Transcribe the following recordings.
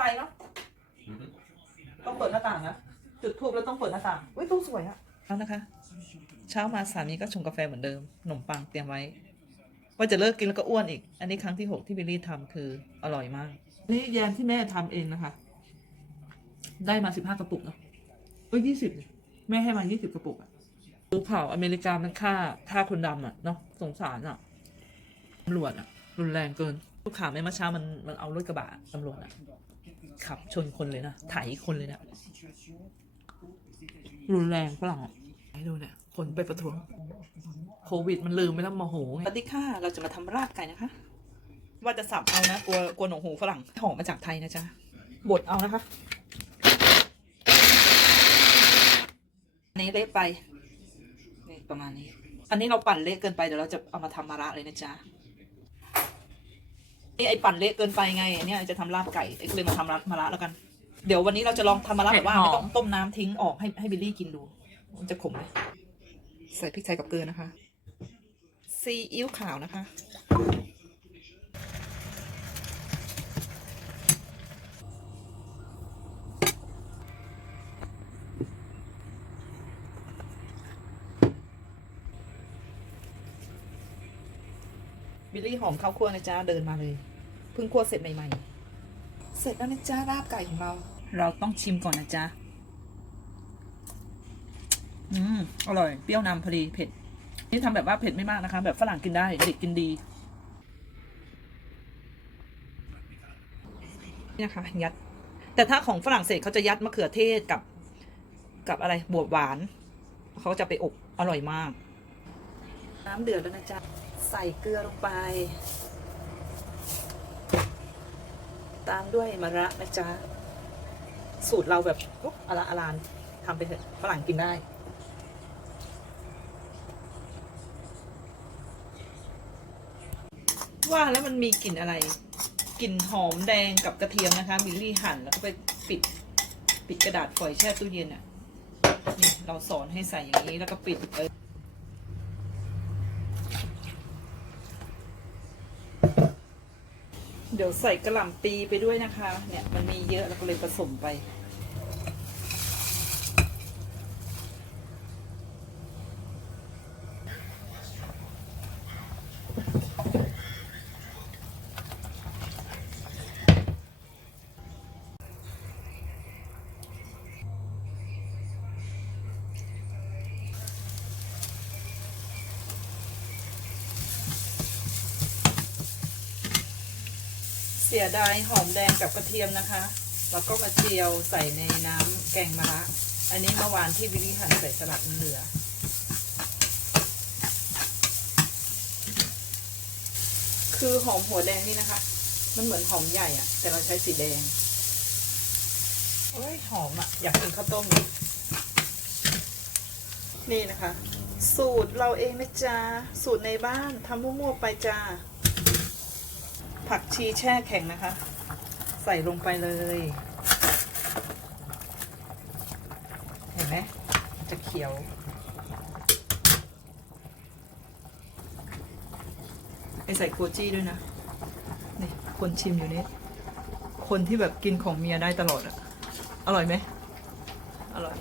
ฟเนาะต้องเปิดหน้าต่างนะจุดทูบแล้วต้องเปิดหน้าต่างอุ้ยตู้สวยอะแล้วนะคะ เช้ามาสามีก็ชงกาแฟเหมือนเดิมขนมปังเตรียมไว้ ว่าจะเลิกกินแล้วก็อ้วนอีก อันนี้ครั้งที่หกที่บิลลี่ทำคืออร่อยมาก นี่แยมที่แม่ทำเองนะคะ ได้มาสิบห้ากระปุกเนาะเอ้ยยี่สิบแม่ให้มายี่สิบกระปุกอะดูข่าอเมริกามันฆ่าฆ่าคนดำอะเนาะสงสารอะตำรวจอะรุนแรงเกินลูกข่าวไม่เมื่อเช้ามันมันเอารถกระบะตำรวจอะ ขับชนคนเลยนะไถคนเลยนะรุนแรงฝรั่งอะให้ดูเนี่ยคนไปประท้วงโควิดมันลืมไปแล้วโมโหไงสวัสดีค่ะ เราจะมาทำราบไก่นะคะ ว่าจะสับเอานะกลัวกลัวหนองหูฝรั่งหอมมาจากไทยนะจ๊ะบดเอานะคะอันนี้เละไปนี่ประมาณนี้ อันนี้เราปั่นเละเกินไปเดี๋ยวเราจะเอามาทำมาระเลยนะจ๊ะนี่ ไอปั่นเละเกินไปไงเนี่ยจะทำลาบไก่ไอ้ก็เลยมาทำมาระแล้วกัน เดี๋ยววันนี้เราจะลองทำมาระแบบว่าไม่ต้องต้มน้ำทิ้งออกให้ให้บิลลี่กินดู มันจะขมไหมใส่พริกไทยกับเกลือนะคะ ซีอิ๊วขาวนะคะ บิลลี่หอมข้าวคั่วนะจ๊ะเดินมาเลยเพิ่งคั่วเสร็จใหม่ๆ เสร็จแล้วนะจ๊ะลาบไก่ของเรา เราต้องชิมก่อนนะจ๊ะอืมอร่อยเปรี้ยวนำพอดีเผ็ดนี่ทำแบบว่าเผ็ดไม่มากนะคะ แบบฝรั่งกินได้เด็กกินดีนี่นะคะยัด แต่ถ้าของฝรั่งเศสเขาจะยัดมะเขือเทศกับ กับอะไรบวบหวาน เขาจะไปอบอร่อยมาก น้ำเดือดแล้วนะจ๊ะ ใส่เกลือลงไป ตามด้วยมะระนะจ๊ะ สูตรเราแบบอุ๊บอลาอลานทำไปเถอะฝรั่งกินได้ว่าแล้วมันมีกลิ่นอะไร กลิ่นหอมแดงกับกระเทียมนะคะ บิลลี่หั่นแล้วก็ไปปิด ปิดกระดาษฝอยแช่ตู้เย็นอะ นี่เราสอนให้ใส่อย่างนี้แล้วก็ปิดเออ ดี๋ยวใส่กระหล่ำปีไปด้วยนะคะ เนี่ยมันมีเยอะเราก็เลยผสมไป เสียดายหอมแดงกับกระเทียมนะคะ แล้วก็มาเจียวใส่ในน้ำแกงมะระอันนี้เมื่อวานที่วิลลี่หั่นใส่สลัดมันเหลือคือหอมหัวแดงนี่นะคะ มันเหมือนหอมใหญ่อะแต่เราใช้สีแดงโอ้ยหอมอะอยากกินข้าวต้มนี่นะคะ สูตรเราเองนะจ๊ะสูตรในบ้านทำมั่วๆไปจ้า ผักชีแช่แข็งนะคะ ใส่ลงไปเลย เห็นไหมจะเขียว ไปใส่โคจี้ด้วยนะ นี่คนชิมอยู่นี่ คนที่แบบกินของเมียได้ตลอดอะอร่อยไหม อร่อย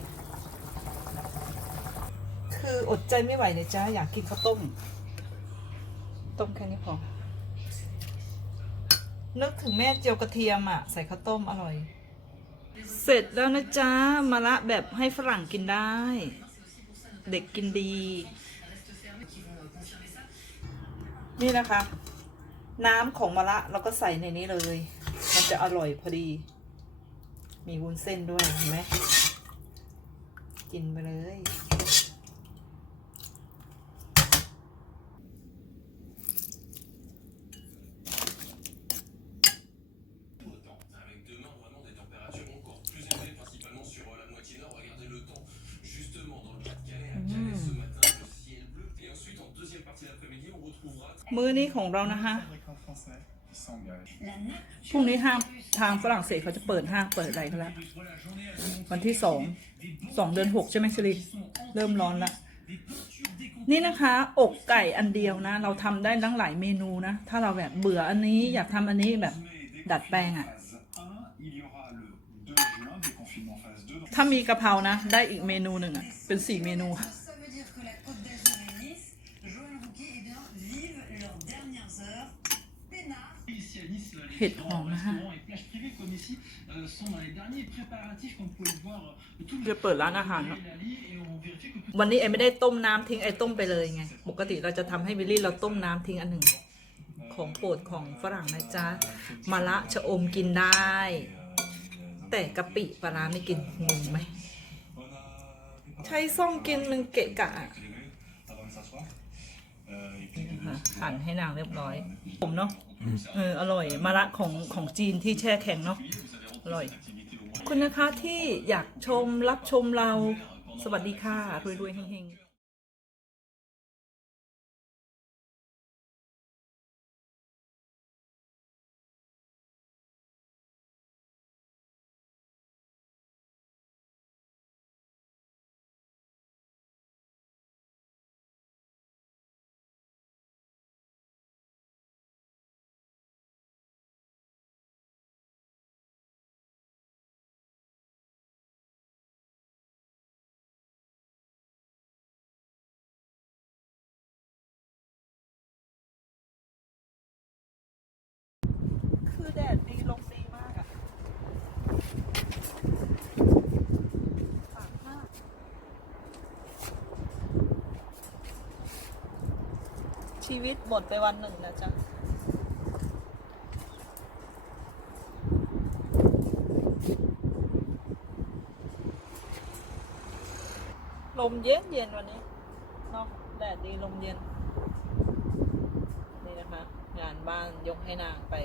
คืออดใจไม่ไหวเลยจ้าอยากกินข้าวต้ม ต้มแค่นี้พอ นึกถึงแม่เจียวกระเทียมอะ ใส่ข้าวต้มอร่อย เสร็จแล้วนะจ๊ะมะระแบบให้ฝรั่งกินได้ เด็กกินดี นี่นะคะ น้ำของมะระเราก็ใส่ในนี้เลย มันจะอร่อยพอดี มีวุ้นเส้นด้วยเห็นไหมกินไปเลย มื้อนี้ของเรานะคะพรุ่งนี้ห้างทางฝรั่งเศสเขาจะเปิดห้างเปิดอะไรเขาแล้ววันที่สองสองเดือนหกใช่ไหมชลิเริ่มร้อนละนี่นะคะอกไก่อันเดียวนะ เราทำได้ทั้งหลายเมนูนะ ถ้าเราแบบเบื่ออันนี้อยากทำอันนี้แบบดัดแปลงอะ่ะถ้ามีกะเพรานะ ได้อีกเมนูหนึ่งอะเป็นสี่เมนู les derniers préparatifs comme vous pouvez le voir euh, tout จะเปิดร้านอาหารนะวันนี้ไอไม่ได้ต้มน้ำทิ้งไอต้มไปเลยไง ปกติเราจะทำให้วิลลี่เราต้มน้ำทิ้งอันหนึ่ง ของโปรดของฝรั่งนะจ๊ะมะละชะอมกินได้ แต่กะปิปลาร้าไม่กินงงไหมใช้ซ่อมกินมันเกะกะอะ avant de s'asseoir. Euh, et puis, นะคะหั่นให้นางเรียบร้อย ผมเนาะ เอออร่อยมะระของของจีนที่แช่แข็งเนาะอร่อย คุณนะคะที่อยากชมรับชมเราสวัสดีค่ะรวยๆเฮงๆ คือแดดดีลมดีมากอะสามห้าชีวิตหมดไปวันหนึ่งนะจ๊ะลมเย็นเย็นวันนี้เนาะแดดดีลมเย็น นี่นะคะ งานบ้านยกให้นางไป